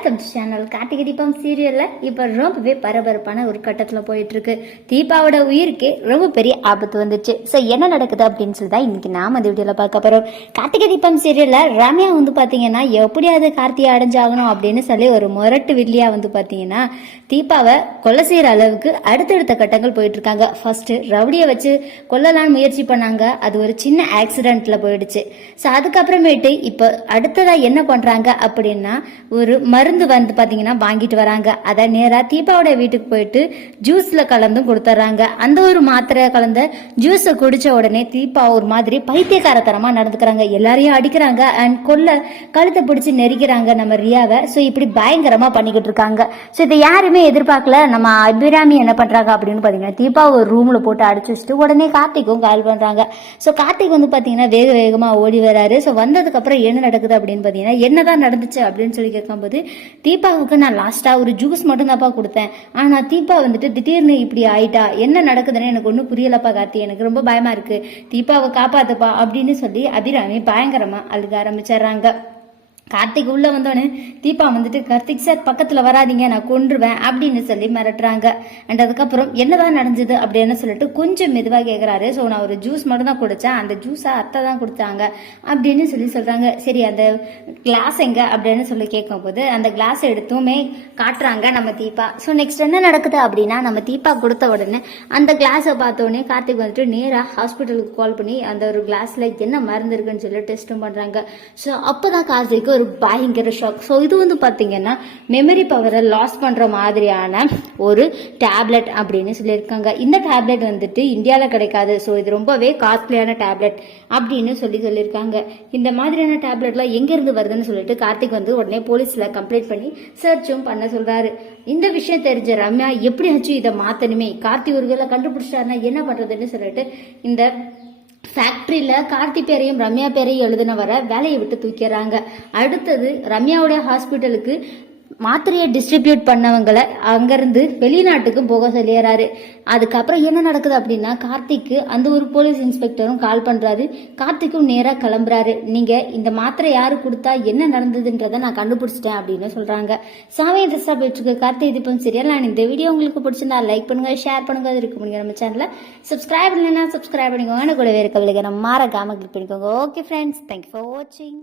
Welcome to channel. Karthigai Deepam சீரியல்ல இப்ப ரொம்பவே பரபரப்பான ஒரு கட்டத்துல போயிட்டு இருக்கு. தீபாவோட உயிருக்கே ரொம்ப பெரிய ஆபத்து வந்துச்சு. சோ என்ன நடக்குது அப்படின்னு சொல்லி தான் இன்னைக்கு நாம அந்த வீடியோல பார்க்க போறோம். கார்த்திகை தீபம் சீரியல்ல ரம்யா பாத்தீங்கன்னா எப்படியாவது கார்த்திகை அடைஞ்சாகணும் அப்படின்னு சொல்லி ஒரு முரட்டு வில்லியா பாத்தீங்கன்னா தீபாவை கொலை செய்யற அளவுக்கு அடுத்தடுத்த கட்டங்கள் போயிட்டு இருக்காங்க. ஃபர்ஸ்ட் ரவுடியை வச்சு கொல்லலான்னு முயற்சி பண்ணாங்க. அது ஒரு சின்ன ஆக்சிடென்ட்ல போயிடுச்சு. ஸோ அதுக்கப்புறமேட்டு இப்போ அடுத்ததா என்ன பண்றாங்க அப்படின்னா ஒரு மருந்து பாத்தீங்கன்னா வாங்கிட்டு வராங்க. அதை நேரா தீபாவோட வீட்டுக்கு போயிட்டு ஜூஸ்ல கலந்தும் கொடுத்துறாங்க. அந்த ஒரு மாத்திரை கலந்த ஜூஸை குடிச்ச உடனே தீபா ஒரு மாதிரி பைத்தியக்காரத்தனமா நடந்துக்கிறாங்க. எல்லாரையும் அடிக்கிறாங்க அண்ட் கழுத்தை பிடிச்சு நெரிக்கிறாங்க நம்ம ரியாவை. ஸோ இப்படி பயங்கரமா பண்ணிக்கிட்டு இருக்காங்க. ஸோ இதை யாருமே எதிர்பார்க்கல. நம்ம அபிராமி என்ன பண்றாங்க அப்படின்னு பாத்தீங்கன்னா தீபா ஒரு ரூம்ல போட்டு அடிச்சு வச்சுட்டு உடனே கார்த்திக்கும் கால் பண்றாங்க. ஸோ கார்த்திக் பாத்தீங்கன்னா வேகமா ஓடி வராரு. ஸோ வந்ததுக்கு அப்புறம் என்ன நடக்குது அப்படின்னு பாத்தீங்கன்னா என்னதான் நடந்துச்சு அப்படின்னு சொல்லி கேட்கும்போது தீபாவுக்கு நான் லாஸ்டா ஒரு ஜூஸ் மட்டும் தான்ப்பா கொடுத்தேன். ஆனா தீபா திடீர்னு இப்படி ஆயிட்டா, என்ன நடக்குதுன்னு எனக்கு ஒன்னும் புரியலப்பா கார்த்தி, எனக்கு ரொம்ப பயமா இருக்கு, தீபாவை காப்பாத்துப்பா அப்படின்னு சொல்லி அபிராமி பயங்கரமா அழுக ஆரம்பிச்சிடுறாங்க. கார்த்திக் உள்ள வந்தோடனே தீபா கார்த்திக் சார் பக்கத்துல வராதிங்க, நான் கொன்றுவேன் அப்படின்னு சொல்லி மிரட்டுறாங்க. அண்ட் அதுக்கப்புறம் என்னதான் நடந்தது அப்படின்னு சொல்லிட்டு கொஞ்சம் மெதுவாக கேட்கறாரு. ஸோ நான் ஒரு ஜூஸ் மட்டும் தான் குடிச்சேன், அந்த ஜூஸை அத்தை தான் கொடுத்தாங்க அப்படின்னு சொல்லி சொல்றாங்க. சரி அந்த கிளாஸ் எங்க அப்படின்னு சொல்லி கேட்கும் போது அந்த கிளாஸ் எடுத்துமே காட்டுறாங்க நம்ம தீபா. ஸோ நெக்ஸ்ட் என்ன நடக்குது அப்படின்னா நம்ம தீபா கொடுத்த உடனே அந்த கிளாஸை பார்த்தோடனே கார்த்திக் நேரா ஹாஸ்பிட்டலுக்கு கால் பண்ணி அந்த ஒரு கிளாஸ்ல என்ன மருந்து இருக்குன்னு சொல்லி டெஸ்டும் பண்றாங்க. ஸோ அப்போதான் கார்த்திக்கு ஒரு பயங்கர ஷாக். ஸோ இது பாத்தீங்கன்னா மெமரி பவரை லாஸ் பண்ற மாதிரியான ஒரு டேப்லெட் அப்படின்னு சொல்லியிருக்காங்க. இந்த டேப்லெட் இந்தியாவில் கிடைக்காது. ஸோ இது ரொம்பவே காஸ்ட்லியான டேப்லெட் அப்படின்னு சொல்லியிருக்காங்க. இந்த மாதிரியான டேப்லெட்லாம் எங்க இருந்து வருதுன்னு சொல்லிட்டு கார்த்திக் உடனே போலீஸ்ல கம்ப்ளைண்ட் பண்ணி சர்ச்சும் பண்ண சொல்றாரு. இந்த விஷயம் தெரிஞ்ச ரம்யா எப்படியாச்சும் இதை மாத்தணுமே, கார்த்திக் ஒருவேளை கண்டுபிடிச்சாருன்னா என்ன பண்றதுன்னு சொல்லிட்டு இந்த ஃபேக்டரியில கார்த்தி பேரையும் ரம்யா பேரையும் எழுதினவரை வேலையை விட்டு தூக்கிறாங்க. அடுத்தது ரம்யாவுடைய ஹாஸ்பிட்டலுக்கு மாத்திரையை டிஸ்ட்ரிபியூட் பண்ணவங்களை அங்கிருந்து வெளிநாட்டுக்கும் போக சொல்லிடுறாரு. அதுக்கப்புறம் என்ன நடக்குது அப்படின்னா கார்த்திக்கு அந்த ஒரு போலீஸ் இன்ஸ்பெக்டரும் கால் பண்றாரு. கார்த்திக்கும் நேரா கிளம்புறாரு. நீங்க இந்த மாத்திரை யாரு கொடுத்தா என்ன நடந்ததுன்றதை நான் கண்டுபிடிச்சிட்டேன் அப்படின்னு சொல்றாங்க. சாமி ட்ரெஸ்ஸா போயிட்டு இருக்கு கார்த்திகை தீபம் சீரியல். நான் இந்த வீடியோ உங்களுக்கு பிடிச்சிருந்தா லைக் பண்ணுங்க, ஷேர் பண்ணுங்க, அது இருக்கு நம்ம சேனலை சப்ஸ்கிரைப் பண்ணலைன்னா சப்ஸ்கிரைப் பண்ணிக்கோங்க. கூடவே இருக்க நம்ம மறக்காம கிளிக் பண்ணிக்கோங்க. ஓகே ஃப்ரெண்ட்ஸ், தேங்க்யூ ஃபார் வாட்சிங்.